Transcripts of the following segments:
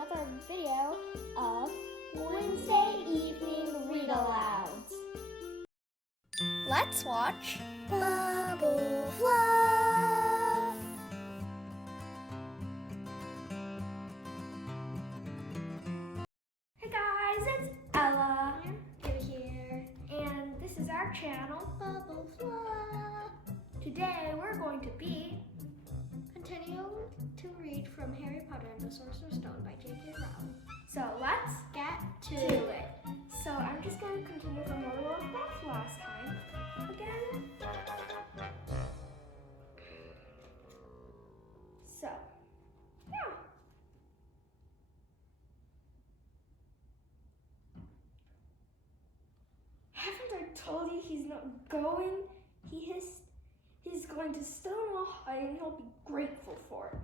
another video of Wednesday Evening Read-Alouds. Let's watch Bubble Fluff! Hey guys, it's Ella here, and this is our channel, Bubble Fluff. Today we're going to be continuing to read from Harry Potter and the Sorcerer's Stone by J.K. Rowling. So let's get to it. So I'm just going to continue from where we left off last time again. So, yeah. Haven't I told you he's not going? He's going to Stonewall High and he'll be grateful for it.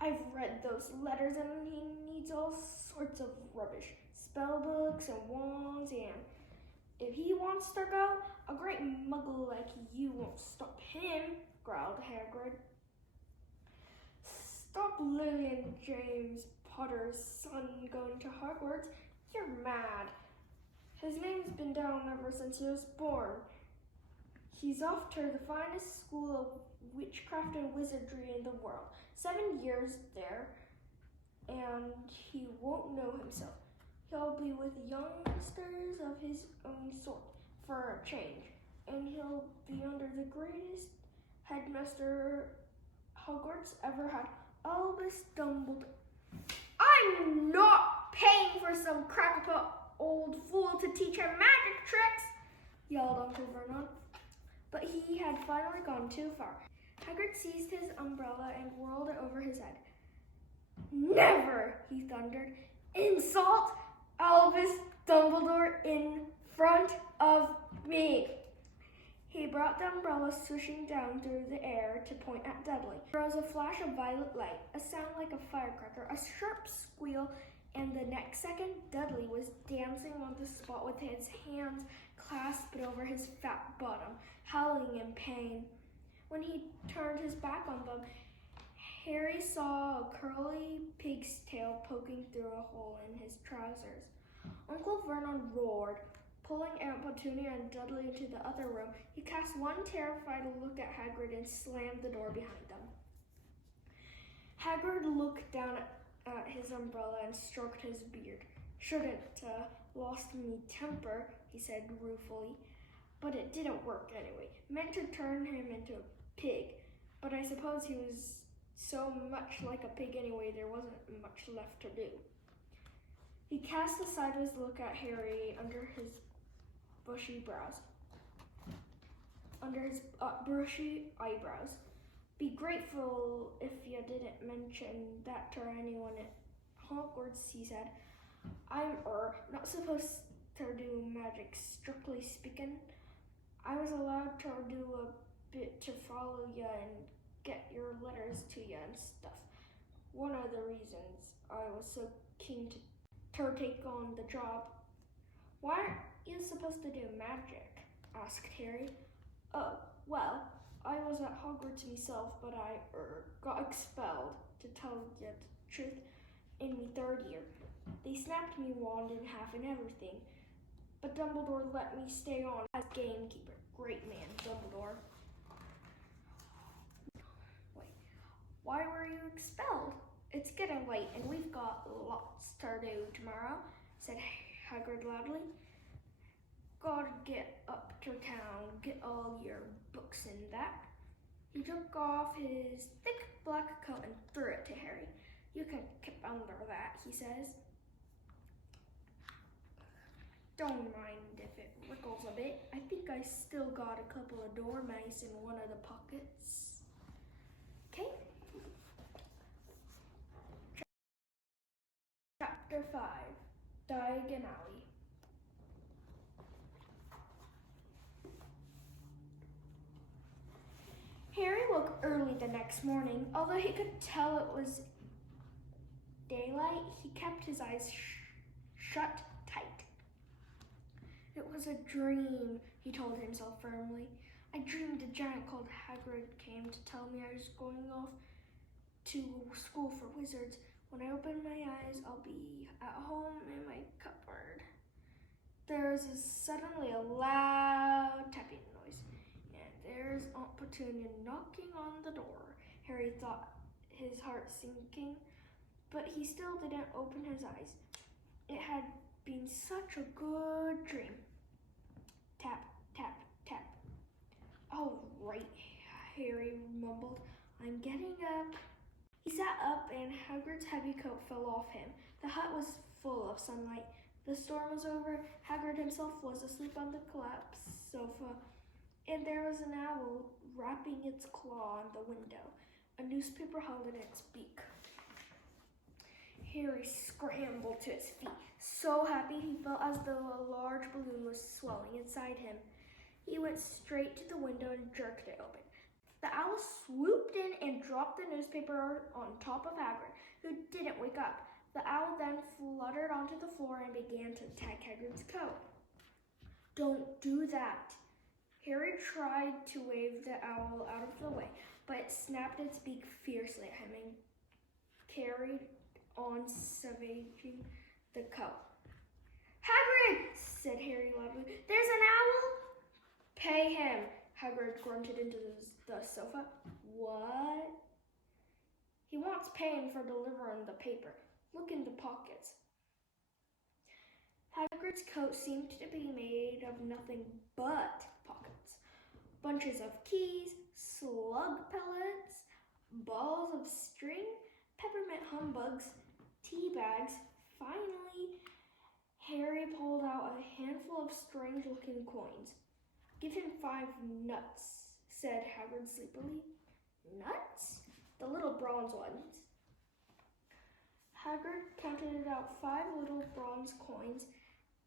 I've read those letters and he needs all sorts of rubbish. Spell books and wands, and if he wants to go, a great muggle like you won't stop him, growled Hagrid. Stop Lily and James Potter's son going to Hogwarts. You're mad. His name's been down ever since he was born. He's off to the finest school of witchcraft and wizardry in the world. 7 years there, and he won't know himself. He'll be with youngsters of his own sort for a change, and he'll be under the greatest headmaster Hogwarts ever had, Albus Dumbledore. I'm not paying for some crackpot old fool to teach him magic tricks, yelled Uncle Vernon. But he had finally gone too far. Hagrid seized his umbrella and whirled it over his head. Never, he thundered. Insult Albus Dumbledore in front of me. He brought the umbrella swishing down through the air to point at Dudley. There was a flash of violet light, a sound like a firecracker, a sharp squeal, and the next second, Dudley was dancing on the spot with his hands clasped over his fat bottom, howling in pain. When he turned his back on them, Harry saw a curly pig's tail poking through a hole in his trousers. Uncle Vernon roared, pulling Aunt Petunia and Dudley into the other room. He cast one terrified look at Hagrid and slammed the door behind them. Hagrid looked down at his umbrella and stroked his beard. Shouldn't lost me temper, he said ruefully. But it didn't work anyway. Meant to turn him into a pig, but I suppose he was so much like a pig anyway, there wasn't much left to do. He cast a sideways look at Harry under his bushy eyebrows. Be grateful if you didn't mention that to anyone at Hogwarts, he said. I'm not supposed to do magic, strictly speaking. I was allowed to do a bit to follow you and get your letters to you and stuff. One of the reasons I was so keen to take on the job. Why aren't you supposed to do magic? Asked Harry. Oh, well, I was at Hogwarts myself, but I got expelled, to tell you the truth, in my 3rd year. They snapped me wand in half and everything, but Dumbledore let me stay on as gamekeeper. Great man, Dumbledore. Wait, why were you expelled? It's getting late and we've got lots to do tomorrow, said Hagrid loudly. Gotta get up to town, get all your books and that. He took off his thick black coat and threw it to Harry. You can keep under that, he says. Don't mind if it wriggles a bit. I think I still got a couple of dormice in one of the pockets. Okay. Chapter 5, Diagon Alley. Harry woke early the next morning. Although he could tell it was daylight, he kept his eyes shut tight. It was a dream, he told himself firmly. I dreamed a giant called Hagrid came to tell me I was going off to school for wizards. When I open my eyes, I'll be at home in my cupboard. There's suddenly a loud tapping noise, and there's Aunt Petunia knocking on the door. Harry thought, his heart sinking, but he still didn't open his eyes. It had been such a good dream. Tap, tap, tap. "All right," Harry mumbled. "I'm getting up." He sat up and Hagrid's heavy coat fell off him. The hut was full of sunlight. The storm was over. Hagrid himself was asleep on the collapsed sofa, and there was an owl rapping its claw on the window, a newspaper held in its beak. Harry scrambled to his feet, so happy he felt as though a large balloon was swelling inside him. He went straight to the window and jerked it open. The owl swooped in and dropped the newspaper on top of Hagrid, who didn't wake up. The owl then fluttered onto the floor and began to attack Hagrid's coat. "Don't do that." Harry tried to wave the owl out of the way, but it snapped its beak fiercely at him and carried on savaging the coat. "Hagrid!" said Harry loudly. "There's an owl!" "Pay him!" Hagrid grunted into the sofa. "What?" "He wants paying for delivering the paper. Look in the pockets." Hagrid's coat seemed to be made of nothing but pockets. Bunches of keys, slug pellets, balls of string, peppermint humbugs, tea bags. Finally, Harry pulled out a handful of strange-looking coins. "Give him 5 nuts," said Hagrid sleepily. "Nuts?" "The little bronze ones." Hagrid counted out 5 little bronze coins,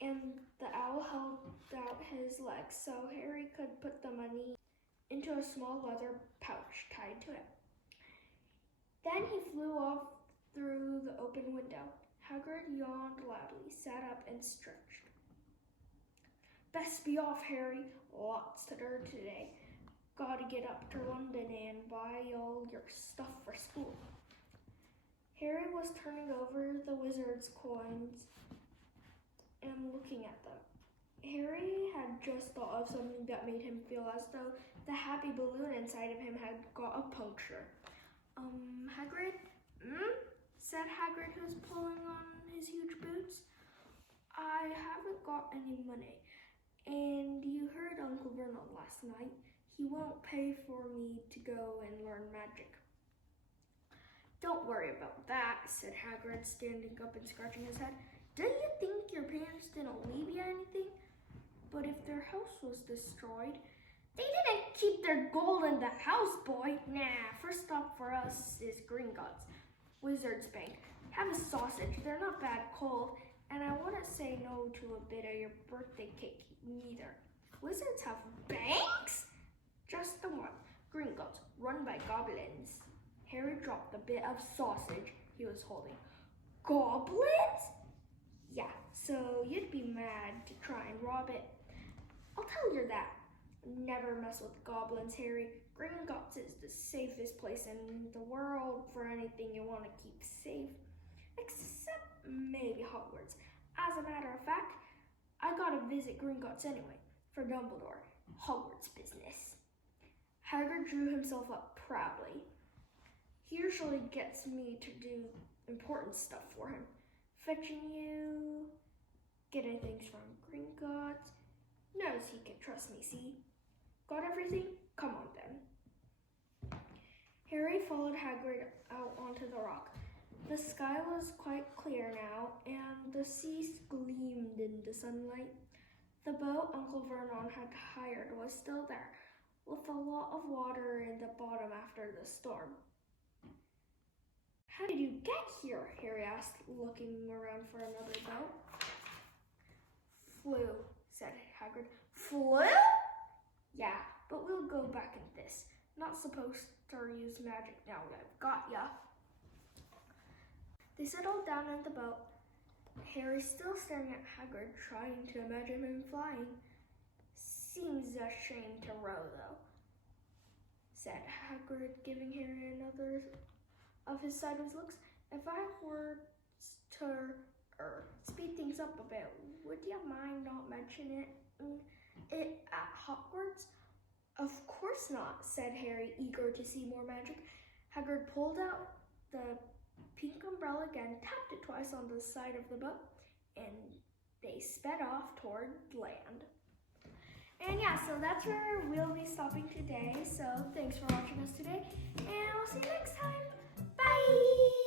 and the owl held out his legs so Harry could put the money into a small leather pouch tied to it. Then he flew off through the open window. Hagrid yawned loudly, sat up, and stretched. "Best be off, Harry. Lots to do today. Gotta get up to London and buy all your stuff for school." Harry was turning over the wizard's coins and looking at them. Harry had just thought of something that made him feel as though the happy balloon inside of him had got a puncture. Hagrid?" said Hagrid, who was pulling on his huge boots. "I haven't got any money, and you heard Uncle Vernon last night. He won't pay for me to go and learn magic." "Don't worry about that," said Hagrid, standing up and scratching his head. "Do you think your parents didn't leave you anything?" "But if their house was destroyed..." "They didn't keep their gold in the house, boy. Nah, first stop for us is Gringotts, Wizard's Bank. Have a sausage, they're not bad cold, and I wouldn't say no to a bit of your birthday cake neither." "Wizards have banks?" "Just the one, Gringotts, run by goblins." Harry dropped the bit of sausage he was holding. "Goblins?" "Yeah, so you'd be mad to try and rob it." "I'll tell you that." "Never mess with goblins, Harry. Gringotts is the safest place in the world for anything you want to keep safe. Except maybe Hogwarts. As a matter of fact, I gotta visit Gringotts anyway, for Dumbledore. Hogwarts business." Hagrid drew himself up proudly. "He usually gets me to do important stuff for him. Fetching you, getting things from Gringotts. Knows he can trust me, see? Got everything? Come on then." Harry followed Hagrid out onto the rock. The sky was quite clear now, and the sea gleamed in the sunlight. The boat Uncle Vernon had hired was still there, with a lot of water in the bottom after the storm. "How did you get here?" Harry asked, looking around for another boat. "Flew," said Hagrid. "Flew?" "Yeah, but we'll go back in this. Not supposed to use magic now that I've got ya." They settled down in the boat, Harry still staring at Hagrid, trying to imagine him flying. "Seems a shame to row, though," said Hagrid, giving Harry another of his sideways looks. if I were to speed things up a bit, would you mind not mentioning it at Hogwarts? Of course not, said Harry, eager to see more magic. Hagrid pulled out the pink umbrella again, tapped it twice on the side of the boat, and they sped off toward land. And yeah, so that's where we'll be stopping today. So thanks for watching us today, and I'll see you next time. Bye!